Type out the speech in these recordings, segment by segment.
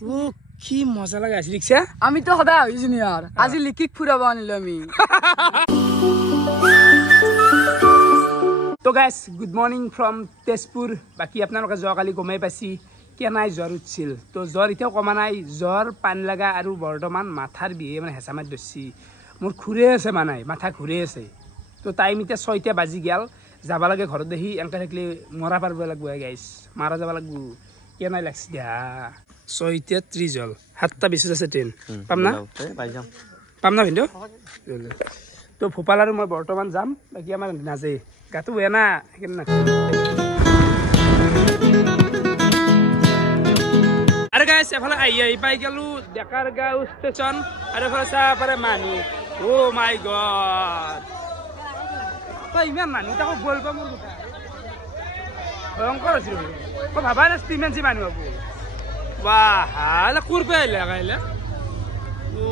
তো কি মজা লাগা আছে ৰিক্সা আমি তো সদায় হইছি নি আৰ আজি লিকিক ফুৰাব আনিলো আমি তো guys good morning from Tezpur বাকি আপোনালোকে যোৱাকালি গমাই পাইছি কেনাই জ্বৰ উঠিছিল তো জ্বৰ এতিয়াও কমা নাই জ্বৰ পানী লগা আৰু বৰ্তমান মাথাৰ বিহে মানে হেঁচা মাৰি ধৰিছি মোৰ ঘূৰে আছে মানে মাথা ঘূৰে আছে তো টাইম এতিয়া 6টা বাজি গেল যাব লাগে ঘৰত দেখি এনেকৈ থাকিলে মৰা পাৰব লাগব গাইছ মাৰা যাব লাগব কেনাই লাগছি দিয়া 6:30 হ'ল 7টা 20 আছে ট্ৰেইন পাম না পাম না ভিন্দু তো ভোপাল আৰু মই বৰ্তমান যাম বাকি আমাৰ নাজে গাটো বেয়া না সেইকাৰণে আরে গাইস এফালে আই পাই গেলু ডেকারগাঁও স্টেশন আর এফালে চাপারে মানুষ ও মাই গড তো ইমান মানুষ তাকে বলবা মোৰ কথা ভয়ঙ্কর আছিল মই ভাবাই নাছিলো ইমান যে মানুহ হব বাহ হালে কোৰ পে আহিলে গাইলে ও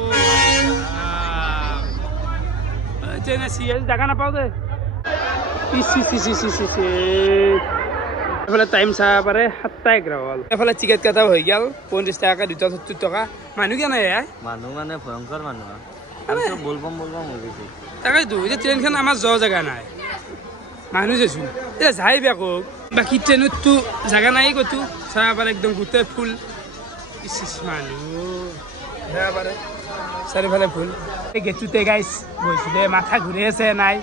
চেনা সিএস জাগা নাপাও দে সি এফালে টাইম চাব পাৰে 7:11 হ'ল এফালে টিকেট কাটা হৈ গেল 50 টাকা 270 টাকা মানুহ কেনে মানুহ মানে ভয়ঙ্কর মানুহ আমি তো বলবম হৈ গৈছে তাকেইতো এতিয়া ট্ৰেইনখন আমাৰ যোৱা জাগা নাই মানুহ যেছো এতিয়া যাই বেকো বাকি ট্ৰেইনততো জাগা নাই কতো চাব পাৰে একদম গোটেই ফুল ইস মানুহ যাব পাৰে চাৰিফালে ফুল এই গেটটোতে গাইছ বহিছিলে মাথা ঘূৰি আছে নাই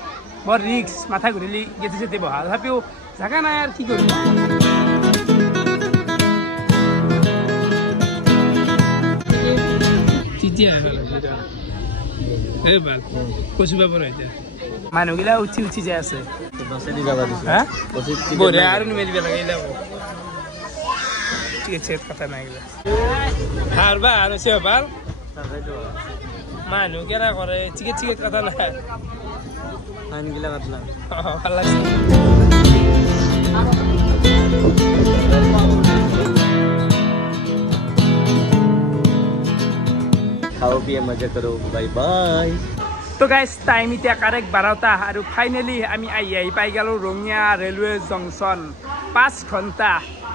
বৰ ৰিক্স মাথা ঘূৰিলি গেটে চেটে বহা তথাপিও জাগা নাই আর কি করব মানুহগিলা উঠি উঠি যাই আছে আর মেলিব লাগে টিকেট কথা নাই হারবা আর ভাল মানুহ কেনা করে টিকেট কথা নাই আইনগিলা কাটলা ভাল লাগছে খাও পিয়ে মজা করো বাই বাই তো গাইস টাইম এতিয়া কারেক্ট 12টা আৰু ফাইনালি আমি আই পাই গেল ৰঙিয়া ৰেলৱে জংচন 5 ঘণ্টা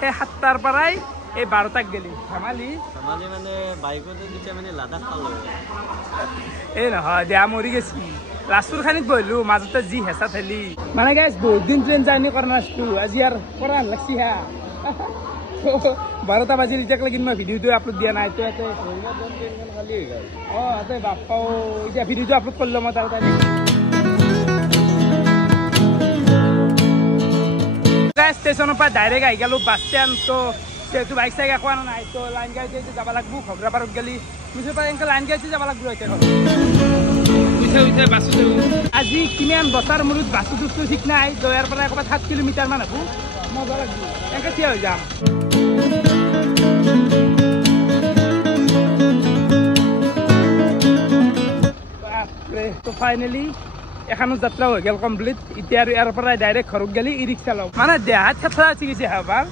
এই 7টাৰ পৰাই এই 12টাক গেলি ধেমালি মানে বাইকতে দিতে মানে লাদাখ পালো এই নহয় দেয়া মৰি গেছি লাষ্টৰ খানিত বহিলো মাজতে যি হেঁচা ঠেলি মানে গাইছ বহুত দিন ট্ৰেইন জাৰ্ণি কৰা নাছিলো আজি আৰু কৰা লাগছি হা 12টা বাজিল এতিয়ালৈকে মই ভিডিঅ'টো আপলোড দিয়া নাই তো ইয়াতে ইয়াতে বাপ্পাও এতিয়া ভিডিঅ'টো আপলোড কৰিলো মই তাড়াতাড়ি ষ্টেচনৰ পৰা ডাইৰেক্ট আহি গেলো বাছ ষ্টেণ্ড তো যেহেতু বাইক চাইক একো আনা নাই তো লাইন গাড়ীতে যাব লাগব ঘগ্ৰাপাৰত গেলি বুজি পাই এনেকৈ লাইন গাড়ীতে যাব লাগব এতিয়া উঠে বাছটো আজি কিমান বছৰ মূৰত বাছটো উঠছো ঠিক নাই ইয়াৰ পৰা ক'ৰবাত 7 কিলোমিটাৰ মান হ'ব মজা লাগব এনেকৈ থিয় হৈ যাম তো ফাইনেলি এখানো যাত্ৰা হৈ গেল কমপ্লিট এতিয়া আৰু ইয়াৰ পৰা ডাইৰেক্ট ঘৰত গেলি ই ৰিক্সা লওঁ মানে দেহাত থেথা উঠি গৈছে হাবাৰ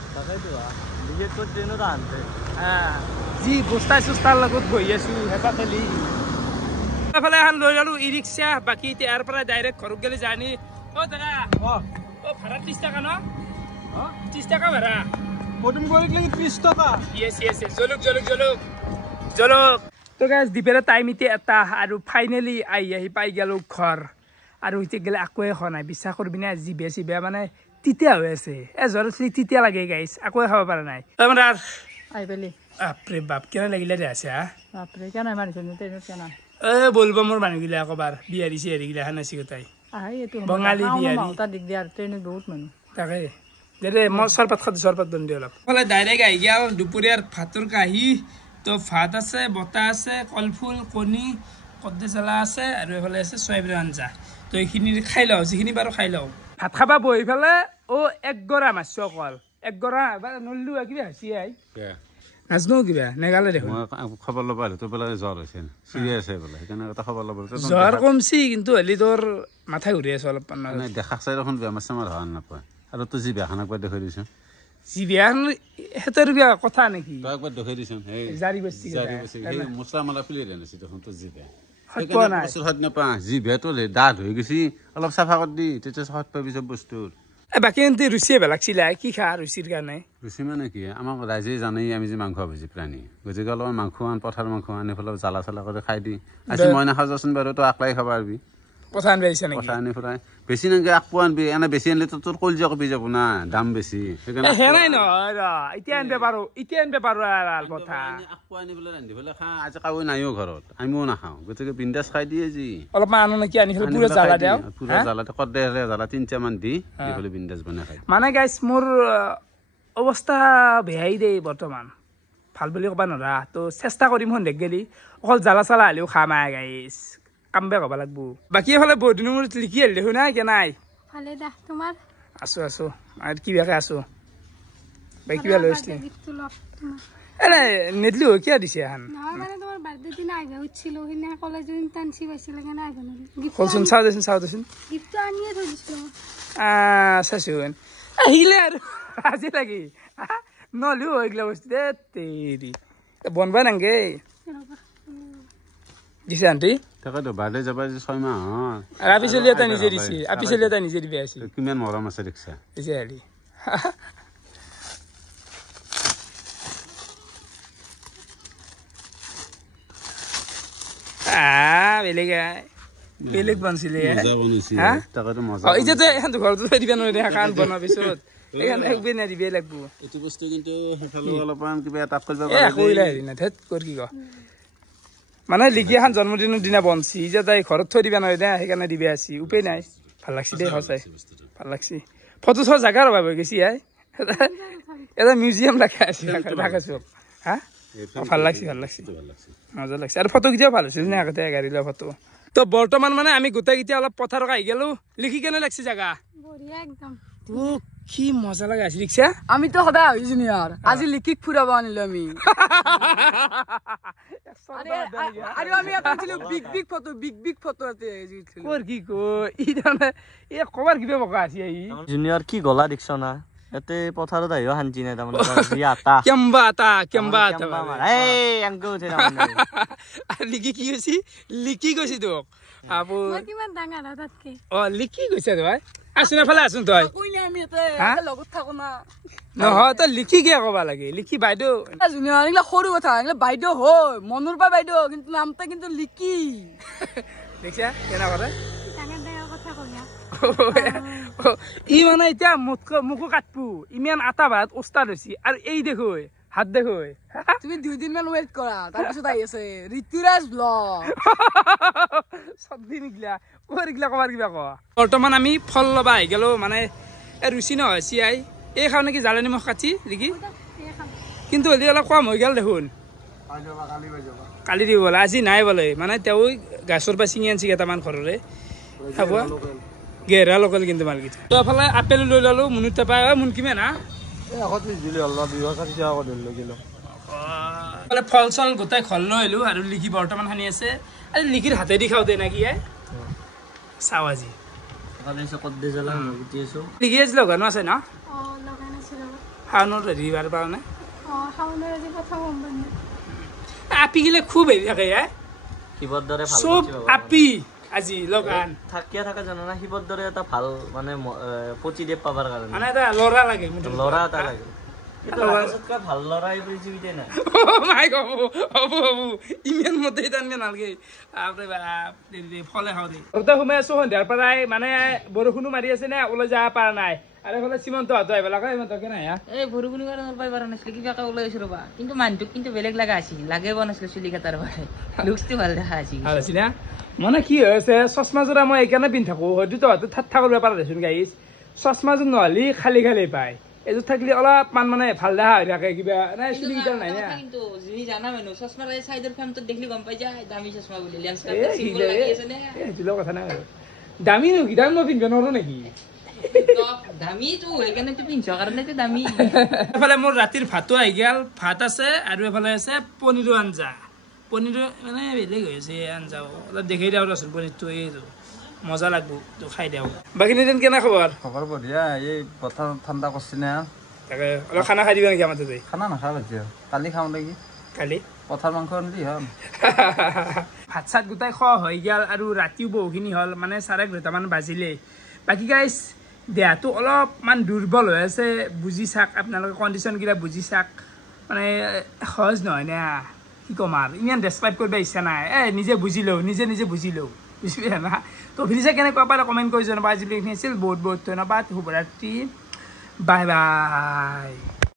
যি বস্তা চস্তাৰ লগত বহি আছো হেঁচা ঠেলি এফালে এখন লৈ ললো ই ৰিক্সা বাকী এতিয়া ইয়াৰ পৰা ডাইৰেক্ট ঘৰত গেলি জানি অ দাদা অ ভাড়া 30 টাকা ন 30 টাকা ভাড়া পদুম গলিত লাগি 30 টাকা ইয়েস জলুক তো গাইস দিপেৰা টাইম এতিয়া এটা আৰু ফাইনেলি আহি পাই গেলো ঘৰ আৰু এতিয়া গেলে আকৌ এখন নাই বিশ্বাস কৰিবি না যি বেছি বেয়া মানে তিতিয়া হৈ আছে জ্বৰ উঠলি তিতিয়া লাগে গাইছ আকৌ খাব পৰা নাই তাৰমানে আই পেলি বাপৰে বাপ কেনে লাগিলে দে আছে বাপৰে কেনে মাৰিছে ট্ৰেইনত কেনে বলবো মোৰ মানুহগিলা একবাৰ বিহাৰী চিহাৰীগিলা খান আছে গোটাই বঙালী বিহাৰী ট্ৰেইনত বহুত মানুহ তাকে দে মই চৰপাত বন্ধি অলপ ডাইৰেক্ট আহি গেল দুপৰীয়াৰ ভাতৰ কাহি তো ভাত আছে বতা আছে কলফুল কণী কদ্দে চালা আছে আৰু এইফালে আছে চয়াবিনৰ আঞ্জা তো এইখিনি খাই লওঁ যিখিনি বাৰু খাই লওঁ ভাত খাবা বহি পেলাই এক গৰা মাছো অকল এক গৰা নল্লো কিবা হৈছে নাজনো কিবা নেগালে দেখোন খবৰ ল'ব আহিলো তোৰ পেলাই জ্বৰ হৈছে চিৰিয়াছ হৈ পেলাই সেইকাৰণে এটা খবৰ ল'ব জ্বৰ কমছি কিন্তু হলি তোৰ মাথা ঘূৰি আছে অলপ দেখা চাই দেখোন বেমাৰ চেমাৰ হোৱা নাপায় আৰু তোৰ যি বিয়াখন একবাৰ দেখুৱাই দিছোঁ যি বিয়াখন সিহঁতৰ বিয়া কথা নেকি তই একবাৰ দেখুৱাই দিছোঁ জাৰি বস্তি সেই মছলা মালা ফুলি আনিছে দেখোন তোৰ যি বেয়া সৎ নাপা যি বেয়া তোৰ দাঁত হৈ গৈছি অলপ চাফা কৰি দি তেতিয়া সৎ পাবি চব বস্তুৰ বাকী এনে ৰুচিয়ে বেলাগছিলে কি খা ৰুচিৰ কাৰণে ৰুচি মানে কি আমাক ৰাইজে জানেই আমি যে মাংস ভোজি প্ৰাণী গতিকে অলপমান মাংস আন পথাৰ মাংস আনি পেলাই জ্বালা চালা কৰি খাই দি আজি মই নাখাওঁ যাচোন বাৰু তই আকলাই খাব পাৰিবি পঠা আনিব আহিছে নেকি পঠা আনি ফুৰাই বেছি নাংকে আকপো আনবি এনে বেছি আনিলে তোৰ কলজা কপি যাব না দাম বেছি হেৰাই নহয় এতিয়া আনিব পাৰো পঠা আকপো আনি পেলাই ৰান্ধি পেলাই খা আজি কাৱৈ নাইও ঘৰত আমিও নাখাওঁ গতিকে বিন্দাছ খাই দিয়ে যি অলপমান আনো নেকি আনি পেলাই পুৰা জ্বালা দিওঁ পুৰা জ্বালাতে কৰ্দেৰে জ্বালা 3টামান দি পেলাই বিন্দাছ বনাই খাই মানে গাইছ মোৰ অৱস্থা বেয়াই দেই বৰ্তমান ভাল বুলি ক'ব নোৱাৰা তো চেষ্টা কৰিম সন্ধিয়া গেলি অকল জ্বালা চালা হ'লেও খাম গাইছ কাম বেয়া হ'ব লাগব বাকী এফালে বহুত দিনৰ মূৰত লিখি আহিলে দেখোন নাই নাই ভালে দা তোমাৰ আছো আৰু কি বেয়াকে আছো বাকী কিবা লৈ আছিলি এনে নেদলি হৈ কিয় দিছে এখন নহয় মানে তোমাৰ বাৰ্থডে দিনা আহিব উঠিছিলো সিদিনা কলেজত ইণ্টাৰ্ণশ্বিপ আছিলে কাৰণে আহিব নোৱাৰিলো কলচোন চাওঁ দেচোন গিফ্টটো আনিয়ে থৈ দিছিলো চাচোন আহিলে আৰু আজি লাগি নহ'লেও হৈ গ'লা বস্তু দে তেৰি বনবা নাংগে দিছে আণ্টি তাকেতো বাৰ্থডে যাবা যে 6 মাহ আৰু আপি চলি এটা নিজে দিছে আপি চলি এটা নিজে দিবি আছে কিমান মৰম আছে দেখিছা দিছে হেৰি বেলেগ বনছিলে তাকেতো মজা এতিয়াতো এখন ঘৰতো থৈ দিবা নোৱাৰি এখন বনোৱাৰ পিছত এইখন একবাৰ নিদিবই লাগব এইটো বস্তু কিন্তু সেইফালে অলপমান কিবা এটা কৰিব কৰিলে হেৰি নাই ধেত কৰ কি ক মানে লিখি এখন জন্মদিনৰ দিনা বনছি যে তাই ঘৰত থৈ দিবা নোৱাৰি দে সেইকাৰণে দিবি আছি উপায় নাই ভাল লাগছি দেই সঁচাই ভাল লাগছি ফটো চোৱা জাগাৰ অভাৱ হৈ গৈছি এটা মিউজিয়াম ৰাখা আছে ৰাখাছো হা ভাল লাগছি মজা লাগছে আৰু ফটো কেতিয়াও ভাল হৈছিল নে আগতে গাড়ী লোৱা ফটো তো বৰ্তমান মানে আমি গোটেইকেইটা অলপ পথাৰত আহি গেলো লিখি কেনে লাগছি জাগা বঢ়িয়া একদম কি মজা লাগা আছে ৰিক্সা আমিতো সদায় হৈছো নিয়াৰ আজি লিকিক ফুৰাব আনিলো আমি আৰু আমি এটা ছিল বিগ ফটো আছে কোৰ কি কো ই তাৰমানে এই কবাৰ কিবা বকা আছে ই জুনিয়ৰ কি গলা দেখছ না এতে পথাৰত আহিও শান্তি নাই তাৰমানে যি আটা কেম্বা আটা এই আংকো উঠে তাৰমানে লিকি কি কৈছি লিকি কৈছি তোক আবু কিমান ডাঙৰ তাতকে লিকি কৈছে তই আছোন এফালে আছোন তই কইলে আমি এতে লগত থাকো না নহয় তই লিখি কিয় কবা লাগে লিখি বাইদেউ জুনিয়ৰ এইগিলা সৰু কথা এইগিলা বাইদেউ হয় মনুৰ পৰা বাইদেউ কিন্তু নামটা কিন্তু লিকি দেখিছা কেনে কৰে ডাঙৰ কথা কইয়া ই মানে এতিয়া মুখো কাটবো ইমান আটা ভাত ওস্তাদ হৈছি আৰু এই দেখো হাত দেখো তুমি 2 দিন মান ওয়েট কৰা তাৰপিছত আহি আছে ঋতুৰাজ ব্লগ সবদিন গিলা কবাৰ কিবা ক বৰ্তমান আমি ফল লবা আহি গেলো মানে ৰুচি নহয় চিয়াই এই খাওঁ নেকি জালে নিমখ কাটি লিখি কিন্তু হলি অলপ কম হৈ গেল দেখোন কালি দিব বোলে আজি নাই বোলে মানে তেওঁ গাছৰ পৰা ছিঙি আনছি কেইটামান ঘৰৰে খাব গেৰা লোকেল কিন্তু মালকেইটা তো এফালে আপেল লৈ ললো মুনুত টাপা মুন কিমান হা ফল চল গোটাই ঘৰ লৈ আহিলো আৰু লিখি বৰ্তমান সানি আছে আৰু লিখিৰ হাতেদি খাওঁ দে নাকি চাওঁ আজি লিখি আজি লগানো আছে ন লগাই নাছিলো শাওনৰ হেৰি বাৰ কাৰণে শাওনৰ আজি প্ৰথম সম্বন্ধ আপি গিলে খুব হেৰি থাকে শিৱৰ দৰে ভাল চব আপি আজি লগান থাকিয়া থাকা জানা না শিৱৰ দৰে এটা ভাল মানে পচি দে পাবাৰ কাৰণে মানে এটা লৰা লাগে লৰা এটা লাগে ভাল লৰা এই পৃথিৱীতে নাই ইমান মতে টানবে নালাগে ফলে খাওঁ দে ঘৰতে সোমাই আছো সন্ধিয়াৰ পৰাই মানে বৰষুণো মাৰি আছে নে ওলাই যাব পৰা নাই আৰু এইফালে চিমন্ত হাত আহিব লাগে সিমন্তকে নাই এই বৰষুণৰ কাৰণে ওলাই পৰা নাছিলে কিবাকে ওলাই আহিছো ৰবা কিন্তু মানুহটোক কিন্তু বেলেগ লগা আছিল লাগে পোৱা নাছিলে চুলি কাটাৰ বাবে লুকছটো ভাল দেখা আছিল ভাল আছিল না মানে কি হৈছে চশমাযোৰা মই এইকাৰণে পিন্ধি থাকো হয়তো তহঁতে ঠাট্টা কৰিব পাৰা দেচোন গাইছ চশমাযোৰ নহ'লে খালী পায় এযোৰ থাকিলে অলপমান মানে ভাল দেখা হৈ থাকে কিবা নাই চুলি কেইটা নাই না কিন্তু যিনি জানা মানুহ চশমাৰ এই চাইডৰ ফ্ৰেমটো দেখিলে গম পাই যায় দামী চশমা বুলি লেন্স কাট সেইটো চিম্বল লাগি আছে নে সেইটো কথা নাই আৰু দামী নেকি দাম মই পিন্ধিব নোৱাৰো নেকি দামীটো সেইকাৰণেতো পিন্ধৰ কাৰণেতো দামী এফালে মোৰ ৰাতিৰ ভাতো আহি গেল ভাত আছে আৰু এফালে আছে পনীৰৰ আঞ্জা পনীৰ মানে বেলেগ হৈ আছে আঞ্জাও অলপ দেখাই দিওঁ ৰচোন পনীৰটো এইটো মজা লাগব তো খাই দিওঁ বাকী নিদিন কেনে খবৰ বঢ়িয়া এই বতৰ ঠাণ্ডা কৰিছে না তাকে অলপ খানা খাই দিবা নেকি আমাৰ তাতে খানা নাখাওঁ এতিয়া কালি খাওঁ নেকি কালি পথাৰ মাংস আনিলি হ'ল ভাত চাত গোটাই খোৱা হৈ গেল আৰু ৰাতিও বহুখিনি হ'ল মানে 11:30মান বাজিলে বাকী গাইজ দেহাটো অলপমান দুৰ্বল হৈ আছে বুজি চাওক আপোনালোকে কণ্ডিশ্যনকেইটা বুজি চাওক মানে সহজ নহয় না কি ক'ম আৰু ইমান ডেছক্ৰাইব কৰিব ইচ্ছা নাই নিজে বুজি লওঁ নিজে বুজি লওঁ বুজি পাইছা না তো ভিডিঅ' কেনেকুৱা পালে কমেণ্ট কৰি জনাবা আজিলৈকে আছিল বহুত বহুত ধন্যবাদ শুভৰাত্ৰি বাই বাই